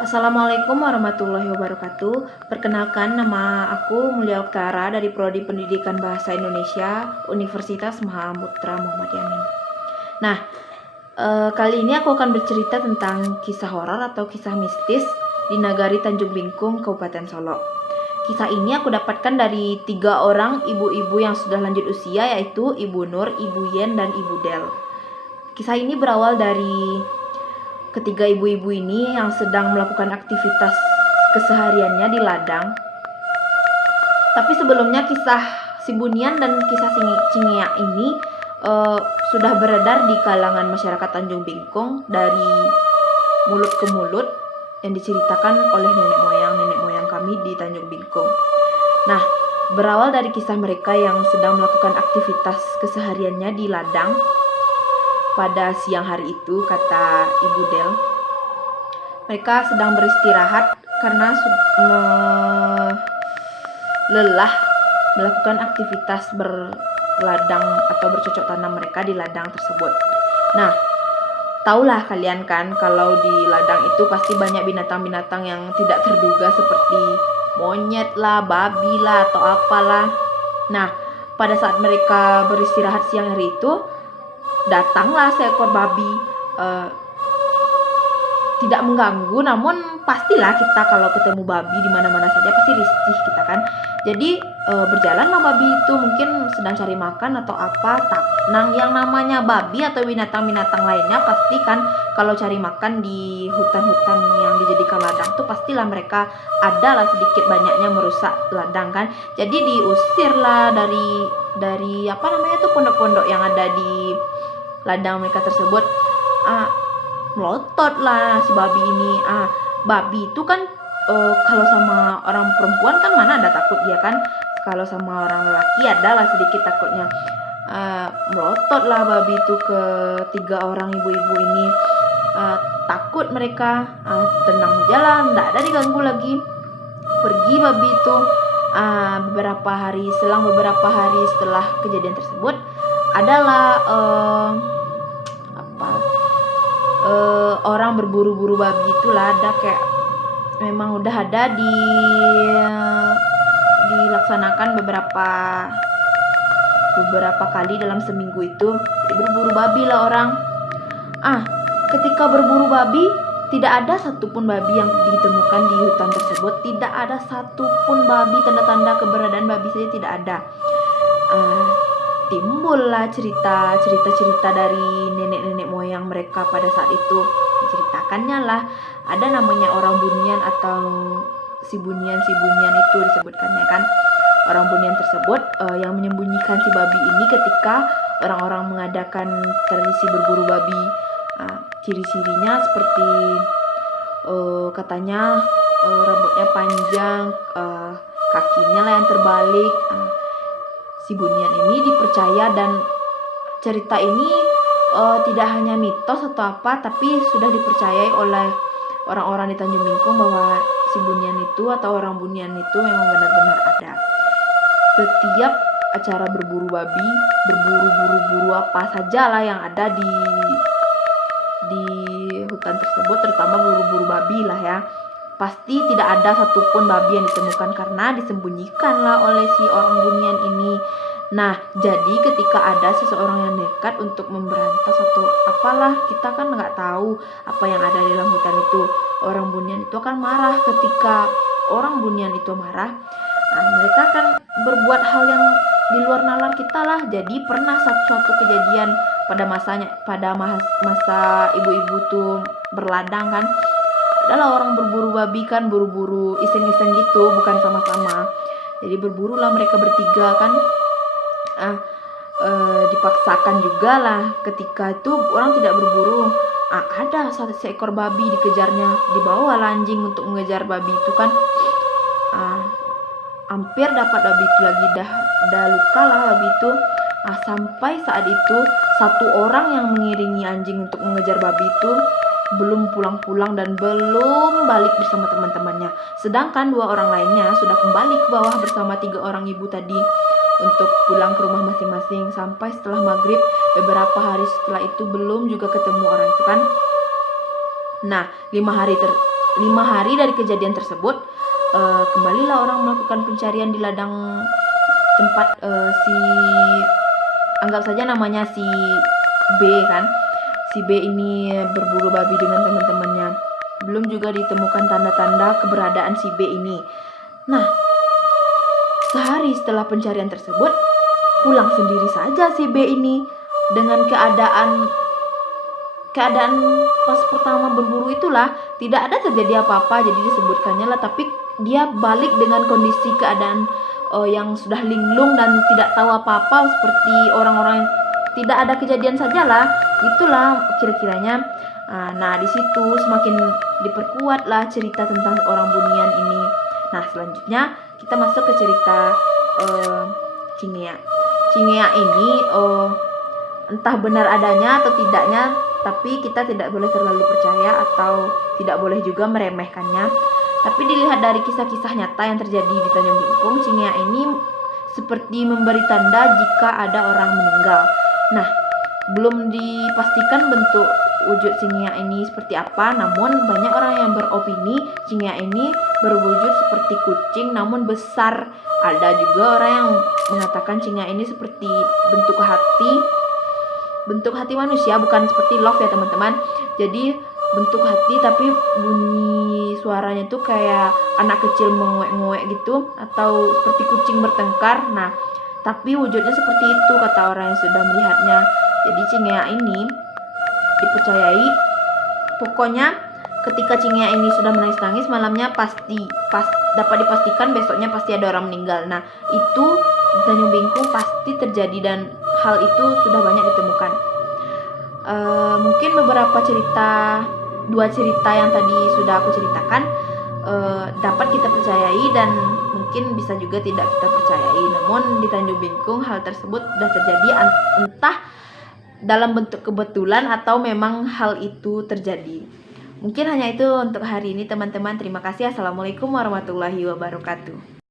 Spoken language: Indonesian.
Assalamualaikum warahmatullahi wabarakatuh. Perkenalkan, nama aku Mulia Oktara dari Prodi Pendidikan Bahasa Indonesia Universitas Mahamutra Muhammadiyah. Nah, kali ini aku akan bercerita tentang kisah horor atau kisah mistis di Nagari Tanjung Bingkung, Kabupaten Solo. Kisah ini aku dapatkan dari 3 orang ibu-ibu yang sudah lanjut usia, yaitu Ibu Nur, Ibu Yen, dan Ibu Del. Kisah ini berawal dari ketiga ibu-ibu ini yang sedang melakukan aktivitas kesehariannya di ladang. Tapi sebelumnya kisah si Bunian dan kisah Cingia ini sudah beredar di kalangan masyarakat Tanjung Bingkung dari mulut ke mulut yang diceritakan oleh nenek moyang kami di Tanjung Bingkung. Nah, berawal dari kisah mereka yang sedang melakukan aktivitas kesehariannya di ladang. Pada siang hari itu, kata Ibu Del, mereka sedang beristirahat karena lelah melakukan aktivitas berladang atau bercocok tanam mereka di ladang tersebut. Nah, tahulah kalian kan kalau di ladang itu pasti banyak binatang-binatang yang tidak terduga seperti monyet lah, babi lah, atau apalah. Nah, pada saat mereka beristirahat siang hari itu, datanglah seekor babi. Tidak mengganggu, namun pastilah kita kalau ketemu babi di mana-mana saja pasti risih kita kan. Jadi berjalanlah babi itu, mungkin sedang cari makan atau apa. Nah, yang namanya babi atau binatang-binatang lainnya pasti kan kalau cari makan di hutan-hutan yang dijadikan ladang tuh pastilah mereka adalah sedikit banyaknya merusak ladang kan. Jadi diusirlah dari apa namanya tuh pondok-pondok yang ada di ladang mereka tersebut. Melotot lah si babi ini. Babi itu kan kalau sama orang perempuan kan mana ada takut dia kan. Kalau sama orang lelaki adalah sedikit takutnya. Melotot lah babi itu ke 3 orang ibu-ibu ini. Takut mereka. Tenang jalan, tidak ada diganggu lagi. Pergi babi itu. Selang beberapa hari setelah kejadian tersebut adalah orang berburu-buru babi itulah, ada kayak memang udah ada dilaksanakan beberapa kali dalam seminggu itu. Jadi berburu babi lah orang. Ketika berburu babi, tidak ada satupun babi yang ditemukan di hutan tersebut. Tidak ada satupun babi, tanda-tanda keberadaan babi saja tidak ada. Timbullah cerita dari nenek moyang mereka pada saat itu. Diceritakannya lah, ada namanya orang Bunian atau si Bunian itu disebutkannya kan. Orang Bunian tersebut yang menyembunyikan si babi ini ketika orang-orang mengadakan tradisi berburu babi. Ciri-cirinya seperti katanya rambutnya panjang, kakinya lah yang terbalik. Si Bunian ini dipercaya, dan cerita ini tidak hanya mitos atau apa, tapi sudah dipercayai oleh orang-orang di Tanjung Bingkung bahwa si Bunian itu atau orang Bunian itu memang benar-benar ada. Setiap acara berburu babi, berburu apa saja lah yang ada di hutan tersebut, terutama berburu babi lah ya, pasti tidak ada satupun babi yang ditemukan karena disembunyikanlah oleh si orang Bunian ini. Nah, jadi ketika ada seseorang yang nekat untuk memberantas atau apalah, kita kan nggak tahu apa yang ada di dalam hutan itu. Orang Bunian itu akan marah. Ketika orang Bunian itu marah, mereka akan berbuat hal yang di luar nalar kita lah. Jadi pernah suatu kejadian pada masa ibu-ibu tuh berladang kan, adalah orang berburu babi kan, buru-buru iseng-iseng gitu, bukan sama-sama. Jadi berburulah mereka bertiga kan. Dipaksakan juga lah. Ketika itu orang tidak berburu, ada seekor babi dikejarnya, dibawa anjing untuk mengejar babi itu kan. Hampir dapat babi itu lagi, dah luka lah babi itu. Sampai saat itu satu orang yang mengiringi anjing untuk mengejar babi itu belum pulang-pulang dan belum balik bersama teman-temannya. Sedangkan 2 orang lainnya sudah kembali ke bawah bersama 3 orang ibu tadi untuk pulang ke rumah masing-masing. Sampai setelah maghrib, beberapa hari setelah itu belum juga ketemu orang itu kan. Nah, 5 hari 5 hari dari kejadian tersebut, kembalilah orang melakukan pencarian di ladang tempat anggap saja namanya si B kan. Si B ini berburu babi dengan teman-temannya. Belum juga ditemukan tanda-tanda keberadaan si B ini. Nah, sehari setelah pencarian tersebut, pulang sendiri saja si B ini dengan keadaan pas pertama berburu itulah tidak ada terjadi apa-apa, jadi disebutkannya lah, tapi dia balik dengan kondisi keadaan yang sudah linglung dan tidak tahu apa-apa, seperti orang-orang yang tidak ada kejadian sajalah. Itulah kira-kiranya. Nah, di situ semakin diperkuatlah cerita tentang orang Bunian ini. Nah, selanjutnya kita masuk ke cerita Cingea. Cingea ini entah benar adanya atau tidaknya, tapi kita tidak boleh terlalu percaya atau tidak boleh juga meremehkannya. Tapi dilihat dari kisah-kisah nyata yang terjadi di Tanjung Bingkung, Cingea ini seperti memberi tanda jika ada orang meninggal. Nah, belum dipastikan bentuk wujud Cingea ini seperti apa, namun banyak orang yang beropini Cingea ini berwujud seperti kucing namun besar. Ada juga orang yang mengatakan Cingea ini seperti bentuk hati manusia, bukan seperti love ya teman-teman. Jadi bentuk hati tapi bunyi suaranya tuh kayak anak kecil menguek-nguek gitu, atau seperti kucing bertengkar. Nah, tapi wujudnya seperti itu kata orang yang sudah melihatnya. Jadi Cingea ini dipercayai, pokoknya ketika Cingea ini sudah menangis-nangis, malamnya dapat dipastikan besoknya pasti ada orang meninggal. Nah, itu di Tanjung Bingkung pasti terjadi dan hal itu sudah banyak ditemukan. Mungkin beberapa dua cerita yang tadi sudah aku ceritakan dapat kita percayai dan mungkin bisa juga tidak kita percayai. Namun di Tanjung Bingkung hal tersebut sudah terjadi, entah dalam bentuk kebetulan atau memang hal itu terjadi. Mungkin hanya itu untuk hari ini teman-teman. Terima kasih. Assalamualaikum warahmatullahi wabarakatuh.